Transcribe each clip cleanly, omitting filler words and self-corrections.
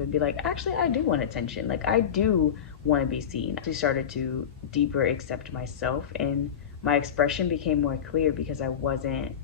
and be like, actually, I do want attention. Like, I do want to be seen. I actually started to deeper accept myself, and my expression became more clear because I wasn't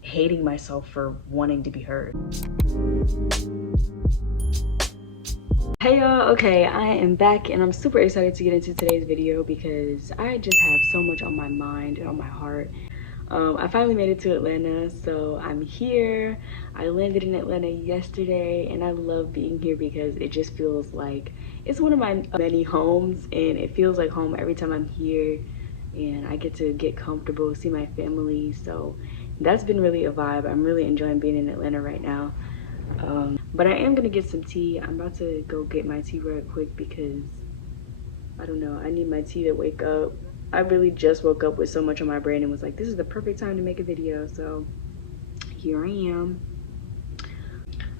hating myself for wanting to be heard. Hey y'all, okay, I am back and I'm super excited to get into today's video because I just have so much on my mind and on my heart. I finally made it to Atlanta, so I'm here. I landed in Atlanta yesterday and I love being here because it just feels like it's one of my many homes, and it feels like home every time I'm here, and I get to get comfortable, see my family, so that's been really a vibe. I'm really enjoying being in Atlanta right now. But I am gonna get some tea. I'm about to go get my tea right quick because I don't know, I need my tea to wake up. I really just woke up with so much on my brain and was like, this is the perfect time to make a video, so here I am.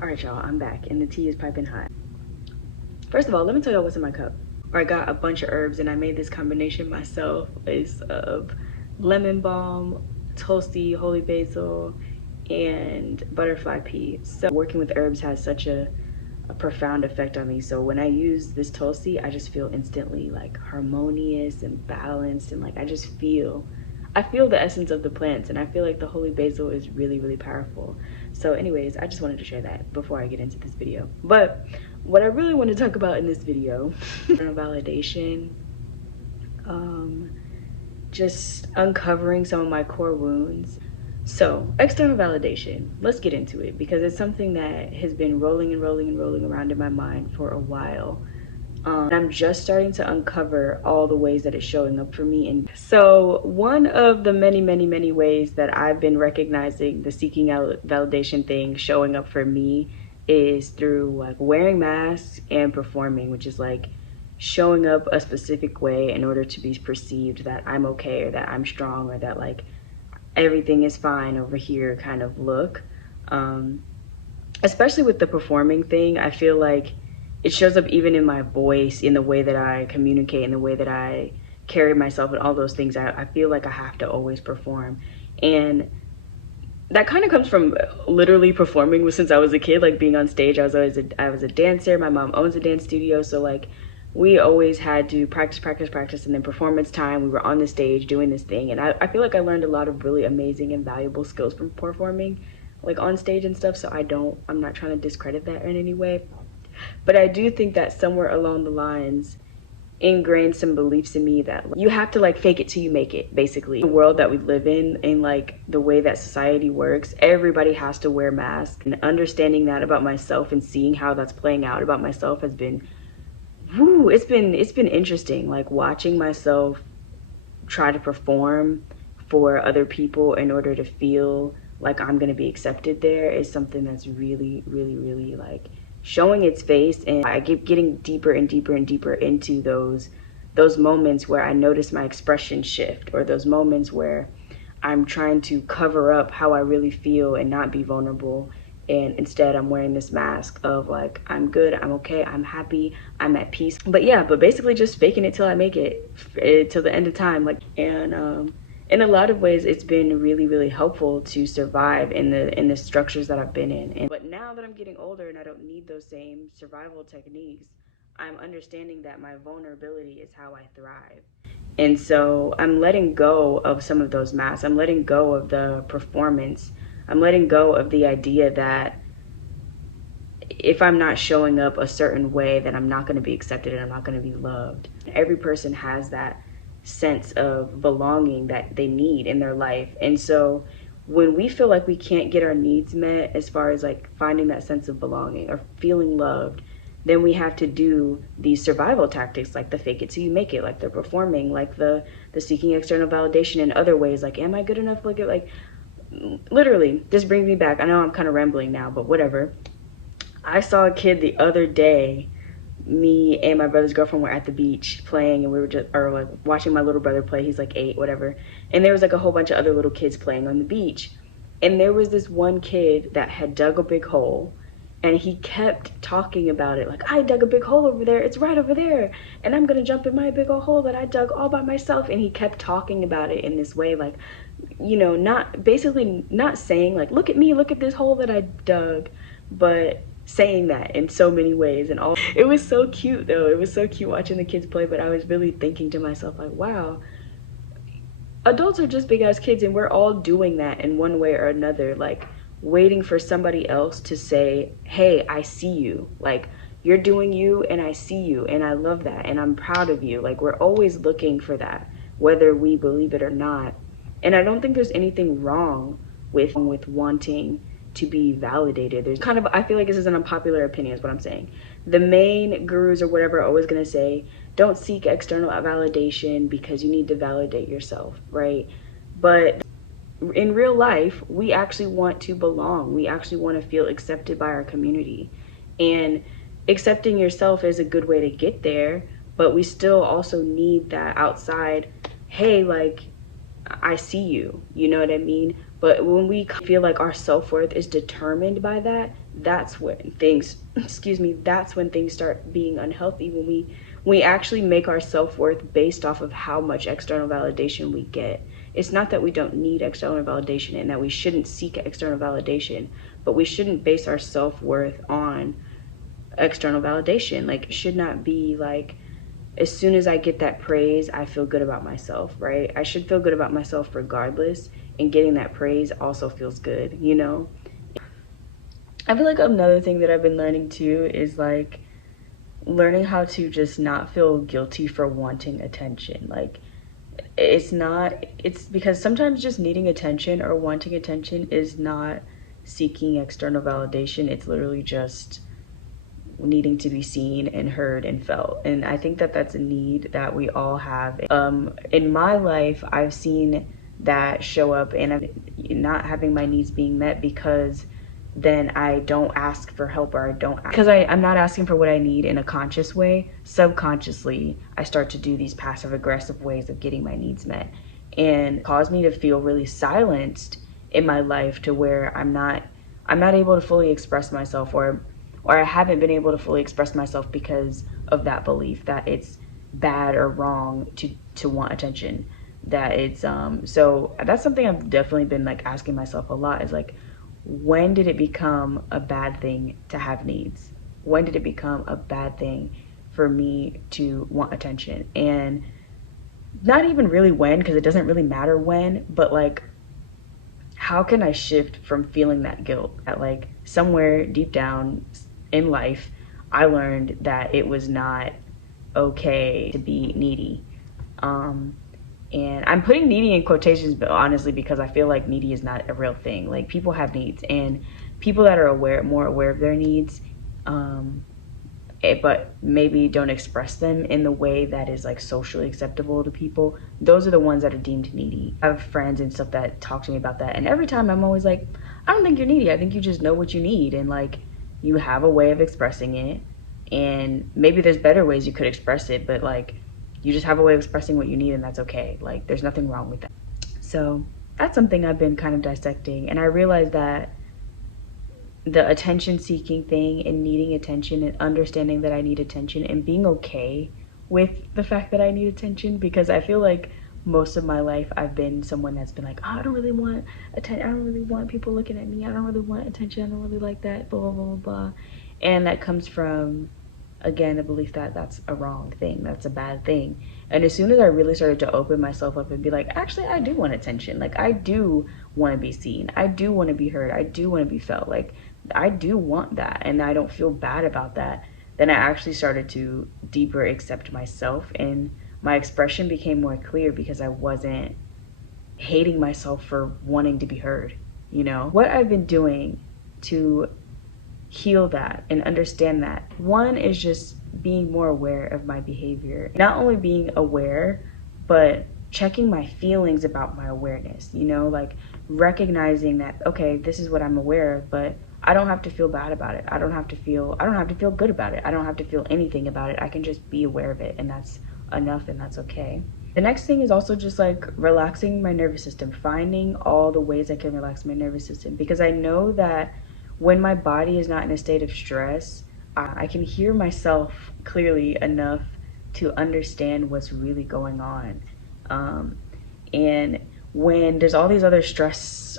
All right, y'all, I'm back and the tea is piping hot. First of all, let me tell y'all what's in my cup. I got a bunch of herbs and I made this combination myself. It's of lemon balm, tulsi, holy basil, and butterfly pea. So working with herbs has such a profound effect on me. So when I use this tulsi, I just feel instantly like harmonious and balanced, and like I feel the essence of the plants, and I feel like the holy basil is really, really powerful. So anyways, I just wanted to share that before I get into this video. But what I really want to talk about in this video validation, just uncovering some of my core wounds. So external validation, let's get into it because it's something that has been rolling and rolling and rolling around in my mind for a while. I'm just starting to uncover all the ways that it's showing up for me. And so one of the many, many, many ways that I've been recognizing the seeking out validation thing showing up for me is through like wearing masks and performing, which is like showing up a specific way in order to be perceived that I'm okay, or that I'm strong, or that like everything is fine over here kind of look. Especially with the performing thing, I feel like it shows up even in my voice, in the way that I communicate, in the way that I carry myself, and all those things. I feel like I have to always perform, and that kind of comes from literally performing since I was a kid. Like being on stage, I was a dancer. My mom owns a dance studio, so like we always had to practice, and then performance time, we were on the stage doing this thing. And I feel like I learned a lot of really amazing and valuable skills from performing, like on stage and stuff. So I'm not trying to discredit that in any way. But I do think that somewhere along the lines ingrained some beliefs in me that you have to like fake it till you make it, basically. The world that we live in and like the way that society works, everybody has to wear masks. And understanding that about myself and seeing how that's playing out about myself has been, it's been interesting, like watching myself try to perform for other people in order to feel like I'm gonna be accepted there is something that's really, really, really like showing its face. And I keep getting deeper and deeper and deeper into those moments where I notice my expression shift, or those moments where I'm trying to cover up how I really feel and not be vulnerable, and instead I'm wearing this mask of like, I'm good, I'm okay, I'm happy, I'm at peace. But yeah, but basically just faking it till I make it, till the end of time. Like, and in a lot of ways it's been really, really helpful to survive in the structures that I've been in. But now that I'm getting older and I don't need those same survival techniques, I'm understanding that my vulnerability is how I thrive. And so I'm letting go of some of those masks. I'm letting go of the performance. I'm letting go of the idea that if I'm not showing up a certain way, then I'm not going to be accepted and I'm not going to be loved. Every person has that sense of belonging that they need in their life. And so when we feel like we can't get our needs met, as far as like finding that sense of belonging or feeling loved, then we have to do these survival tactics, like the fake it till you make it, like the performing, like the seeking external validation in other ways, like am I good enough? Like literally, this brings me back. I know I'm kind of rambling now, but whatever. I saw a kid the other day. Me and my brother's girlfriend were at the beach playing, and we were just, or like watching my little brother play. He's like 8, whatever. And there was like a whole bunch of other little kids playing on the beach. And there was this one kid that had dug a big hole, and he kept talking about it. Like, I dug a big hole over there. It's right over there. And I'm gonna jump in my big old hole that I dug all by myself. And he kept talking about it in this way, like, you know, not saying like, look at me, look at this hole that I dug, but saying that in so many ways. And all, it was so cute though. It was so cute watching the kids play, but I was really thinking to myself like, wow, adults are just big ass kids, and we're all doing that in one way or another, like waiting for somebody else to say, hey, I see you, like you're doing you and I see you and I love that and I'm proud of you. Like we're always looking for that, whether we believe it or not. And I don't think there's anything wrong with wanting to be validated. There's kind of, I feel like this is an unpopular opinion is what I'm saying. The main gurus or whatever are always going to say, don't seek external validation because you need to validate yourself, right? But in real life, we actually want to belong. We actually want to feel accepted by our community. And accepting yourself is a good way to get there, but we still also need that outside, hey, like, I see you, you know what I mean? But when we feel like our self-worth is determined by that, that's when things, excuse me, that's when things start being unhealthy. When we actually make our self-worth based off of how much external validation we get. It's not that we don't need external validation and that we shouldn't seek external validation, but we shouldn't base our self-worth on external validation. Like, it should not be like, as soon as I get that praise, I feel good about myself, right? I should feel good about myself regardless, and getting that praise also feels good, you know? I feel like another thing that I've been learning too is like learning how to just not feel guilty for wanting attention. Like, it's because sometimes just needing attention or wanting attention is not seeking external validation. It's literally just needing to be seen and heard and felt. And I think that that's a need that we all have. In my life, I've seen that show up and I'm not having my needs being met because then I don't ask for help, or I don't, because I'm not asking for what I need in a conscious way. Subconsciously, I start to do these passive aggressive ways of getting my needs met, and cause me to feel really silenced in my life, to where I'm not able to fully express myself, or I haven't been able to fully express myself because of that belief that it's bad or wrong to want attention. That it's so that's something I've definitely been like asking myself a lot, is like, when did it become a bad thing to have needs? When did it become a bad thing for me to want attention? And not even really when, because it doesn't really matter when, but like, how can I shift from feeling that guilt? That like somewhere deep down in life, I learned that it was not okay to be needy. And I'm putting needy in quotations, but honestly, because I feel like needy is not a real thing. Like, people have needs, and people that are more aware of their needs, but maybe don't express them in the way that is like socially acceptable to people, those are the ones that are deemed needy. I have friends and stuff that talk to me about that, and every time I'm always like, I don't think you're needy. I think you just know what you need, and like, you have a way of expressing it, and maybe there's better ways you could express it, but like, you just have a way of expressing what you need, and that's okay. Like, there's nothing wrong with that. So that's something I've been kind of dissecting, and I realized that the attention seeking thing and needing attention and understanding that I need attention and being okay with the fact that I need attention, because I feel like most of my life I've been someone that's been like, oh, I don't really want attention, I don't really want people looking at me, I don't really want attention, I don't really like that, blah blah blah blah blah. And that comes from, again, the belief that that's a wrong thing, that's a bad thing. And as soon as I really started to open myself up and be like, actually, I do want attention, like, I do want to be seen, I do want to be heard, I do want to be felt, like, I do want that, and I don't feel bad about that, then I actually started to deeper accept myself, and my expression became more clear because I wasn't hating myself for wanting to be heard, you know? What I've been doing to heal that and understand that, one is just being more aware of my behavior. Not only being aware, but checking my feelings about my awareness, you know, like recognizing that, okay, this is what I'm aware of, but I don't have to feel bad about it. I don't have to feel good about it. I don't have to feel anything about it. I can just be aware of it, and that's enough, and that's okay. The next thing is also just like relaxing my nervous system, finding all the ways I can relax my nervous system, because I know that when my body is not in a state of stress, I can hear myself clearly enough to understand what's really going on. And when there's all these other stress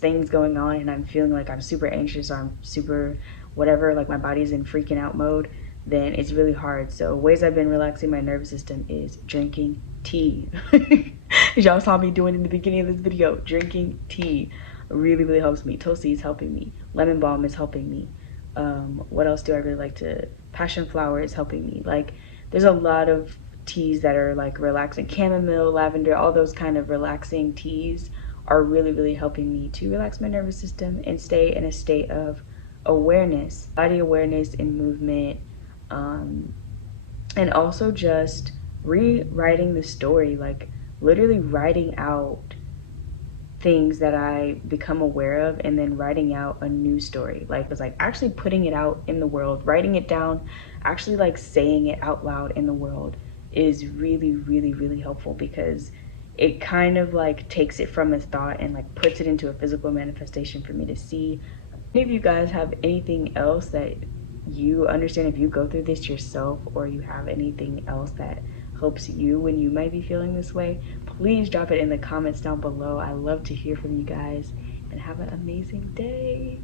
things going on, and I'm feeling like I'm super anxious, or I'm super whatever, like my body's in freaking out mode, then it's really hard. So ways I've been relaxing my nervous system is drinking tea. Y'all saw me doing in the beginning of this video. Drinking tea really, really helps me. Tulsi is helping me. Lemon balm is helping me. What else do I really like to? Passion flower is helping me. Like, there's a lot of teas that are like relaxing. Chamomile, lavender, all those kind of relaxing teas are really, really helping me to relax my nervous system and stay in a state of awareness, body awareness and movement. And also just rewriting the story, like literally writing out things that I become aware of and then writing out a new story. Like, it's like actually putting it out in the world, writing it down, actually like saying it out loud in the world is really, really, really helpful, because it kind of like takes it from a thought and like puts it into a physical manifestation for me to see. Any of you guys have anything else that you understand if you go through this yourself, or you have anything else that helps you when you might be feeling this way, please drop it in the comments down below. I love to hear from you guys, and have an amazing day.